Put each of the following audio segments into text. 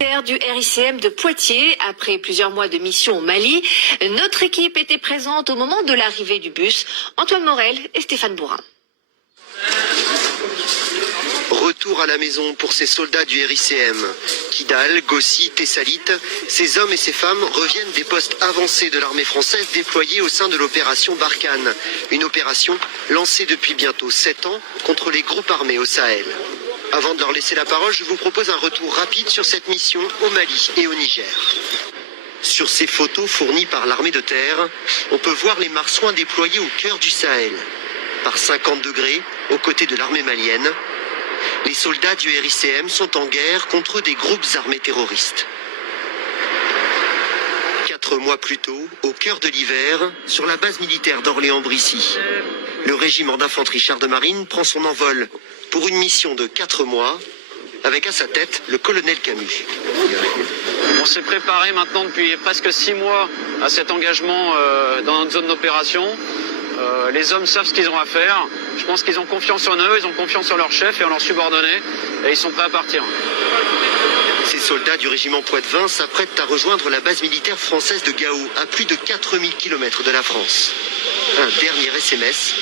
Du RICM de Poitiers, après plusieurs mois de mission au Mali, notre équipe était présente au moment de l'arrivée du bus. Antoine Morel et Stéphane Bourrin. Retour à la maison pour ces soldats du RICM. Kidal, Gossi, Thessalite, ces hommes et ces femmes reviennent des postes avancés de l'armée française déployés au sein de l'opération Barkhane. Une opération lancée depuis bientôt 7 ans contre les groupes armés au Sahel. Avant de leur laisser la parole, je vous propose un retour rapide sur cette mission au Mali et au Niger. Sur ces photos fournies par l'armée de terre, on peut voir les marsouins déployés au cœur du Sahel. Par 50 degrés, aux côtés de l'armée malienne, les soldats du RICM sont en guerre contre des groupes armés terroristes. 4 mois plus tôt, au cœur de l'hiver, sur la base militaire d'Orléans-Brissy, le régiment d'infanterie chars de marine prend son envol pour une mission de 4 mois, avec à sa tête le colonel Camus. On s'est préparé maintenant depuis presque 6 mois à cet engagement dans notre zone d'opération. Les hommes savent ce qu'ils ont à faire. Je pense qu'ils ont confiance en eux, ils ont confiance en leur chef et en leurs subordonnés, et ils sont prêts à partir. Ces soldats du régiment Poitevin s'apprêtent à rejoindre la base militaire française de Gao, à plus de 4000 km de la France. Un dernier SMS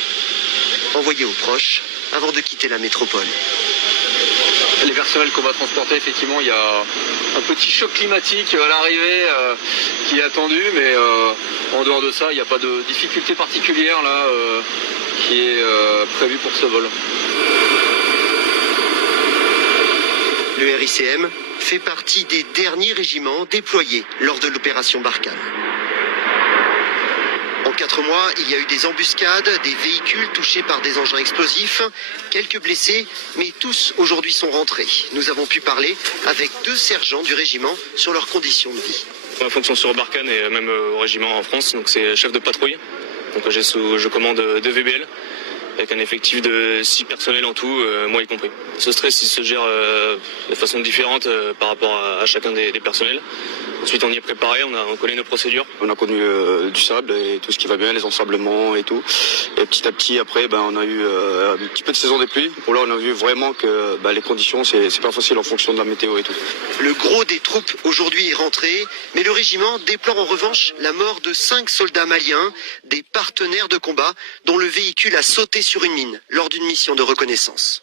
envoyé aux proches avant de quitter la métropole. Les personnels qu'on va transporter, effectivement, il y a un petit choc climatique à l'arrivée qui est attendu, mais en dehors de ça, il n'y a pas de difficulté particulière là qui est prévue pour ce vol. Le RICM fait partie des derniers régiments déployés lors de l'opération Barkhane. En 4 mois, il y a eu des embuscades, des véhicules touchés par des engins explosifs, quelques blessés, mais tous aujourd'hui sont rentrés. Nous avons pu parler avec 2 sergents du régiment sur leurs conditions de vie. Ma fonction sur Barkhane et même au régiment en France, donc c'est chef de patrouille. Donc je commande 2 VBL avec un effectif de 6 personnels en tout, moi y compris. Ce stress il se gère de façon différente par rapport à chacun des personnels. Ensuite on y est préparé, on connaît nos procédures. On a connu du sable et tout ce qui va bien, les ensablements et tout. Et petit à petit après on a eu un petit peu de saison des pluies. Où là on a vu vraiment que les conditions c'est pas facile en fonction de la météo et tout. Le gros des troupes aujourd'hui est rentré, mais le régiment déplore en revanche la mort de 5 soldats maliens, des partenaires de combat dont le véhicule a sauté sur une mine lors d'une mission de reconnaissance.